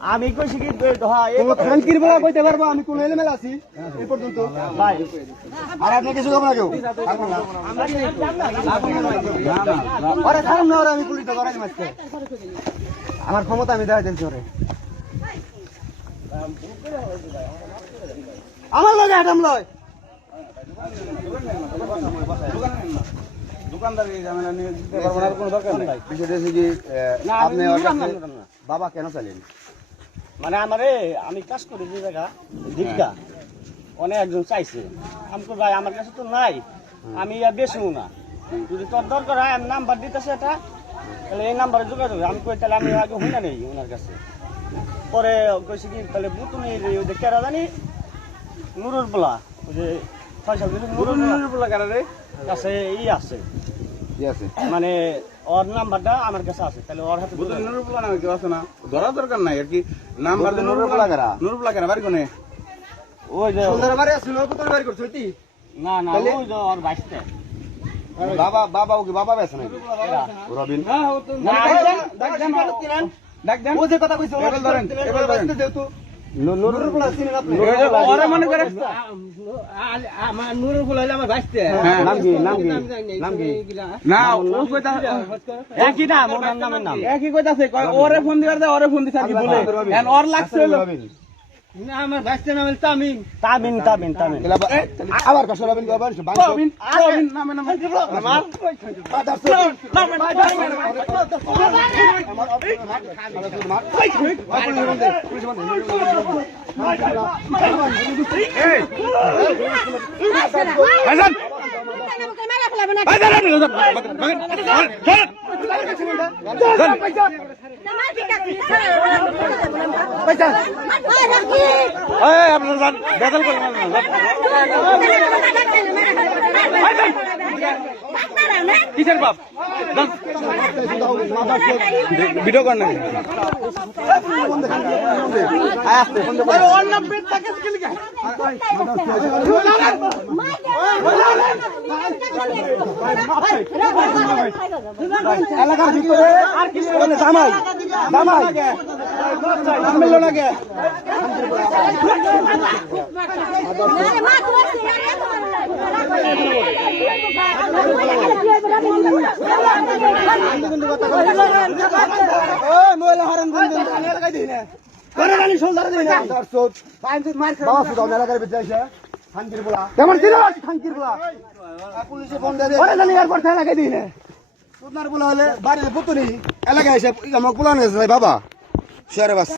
আমি কইছি কি খানকির বলা কইতে পারবো আমি কোন এলেমেল আছি এই পর্যন্ত ভাই আর আপনি কিছু কম না কেউ আরে খারাপ না ওরা আমি পুলিশটা ধরাই মারতে আমার ক্ষমতা আমি দেখাই দিচ্ছি ওরে আমার লগে হাঁটাম লয় দোকানদারি ঝামেলা নিয়ে দিতে পারবো না, কোনো দরকার নেই। বিষয়টা হচ্ছে কি আপনি ওর কাছে বাবা কেন চাইলেন? মানে আমারে আমি কাজ করি যে জায়গা দীপকা অনেক একজন চাইছে আমি কই ভাই আমার কাছে তো নাই আমি বেশিও না যদি তোর দরকার হয় আমি নাম্বার দিতেছে এটা তাহলে এই নাম্বারে যোগাযোগ আমি কই তাহলে আমি আগে হই না নেই ওনার কাছে পরে কইছি কি তাহলে বুতুনি ওই যে কেরা জানি নুরুল বলা ওই যে ফয়সাল নুরুল বলা কারে কাছে আছে কি আছে? মানে ওর নাম্বারটা আমার কাছে আছে তাহলে ওর হাতে বুতুনি নুরুল্লাহ নামে কেউ আছে না? ধরার দরকার নাই আর কি। নাম্বার নুরুল্লাহ কারা বাড়ি কোনে? ওই যে সুন্দর বাড়ি আসছিল পুতুল বাড়ি করছ তুই না না ওই যে ওর বাইশটা বাবা ওকে বাবা বেছে নাকি? রবিন ডাক দেন ও যে কথা কইছো এবার ধরেন, এবার ধরেন। যেহেতু নুরুল বলা চিনেন আপনি ওরে মনে করে আমার নুরুল বলা হলো আমার বাইশটা হ্যাঁ। নাম কি না ও কইতা একই নাম ওর নামের নাম একই কইতাছে ওরে ফোন দিবার দে ওরে ফোন দিছে আর কি বলে এন্ড ওর লাগছে হলো না আমার বাইশটা নাম তামিম তামিম তামিম তামিম আবার কষ্ট রবিন বাবার রবিন নামে নামে আমার কিসের বাপ ভিডিও কর নাকি এলাকার ভিতরে আর কি জামাই জামাই মিললো লাগে মহিলা হরণ এলাকায় দিই না করে গালি সোলদার দিই না বাবা সুদাও এলাকার ভিতরে এসে খানকির বলা কেমন ছিল খানকির বলা পুলিশে ফোন দিয়ে ওরে জানি এয়ারপোর্ট এলাকায় দিই না সুদার বলা হলে বাড়িতে পুতুরি এলাকায় এসে আমাকে বলা বাবা শেয়ারে বাস